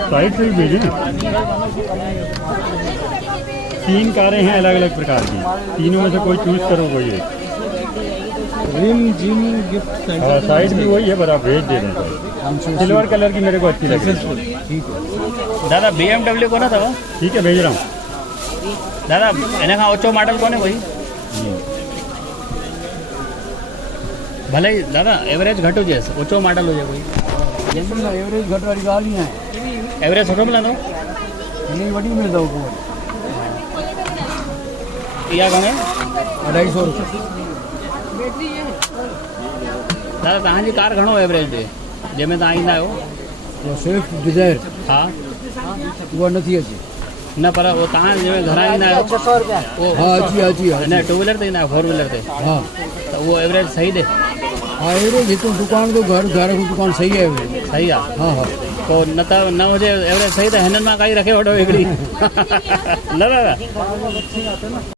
Side से ही भेजे। 3 कारें हैं अलग अलग प्रकार की, तीनों में से कोई चूज करो कोई एक। Rimjhim gift center side भी वही है, पर आप भेज दे रहे हैं। सिल्वर कलर की मेरे को अच्छी लगी। ठीक है दादा BMW को ना था ठीक है, भेज रहा हूँ। दादा एना खां ओछो मॉडल कोने कोई भले ही दादा एवरेज घट हुजे ओछो मॉडल हुजे कोई एवरेज घट वारी ॻाल्हि ई आहे। एवरेज सुठो मिलंदो हिन वॾी मिलंदव कोन इहा घणे 250 रुपये। दादा तव्हांजी कार घणो एवरेज ॾे जंहिंमें तव्हां ईंदा आहियो? स्विफ्ट डिज़ायर हा उहा नथी अचे। न पर उहो तव्हां जंहिंमें घरां ईंदा आहियो उहो हा अची न 2 व्हीलर ते ईंदा आहियो 4 व्हीलर ते हा त उहो एवरेज सही ॾे हा एवरेज हिकु दुकान तो घर खां दुकान सही आहे एवरेज। सही आहे हा हा पोइ न त न हुजे एवरेज सही त हिननि मां काई रखे वठो हिकिड़ी न दादा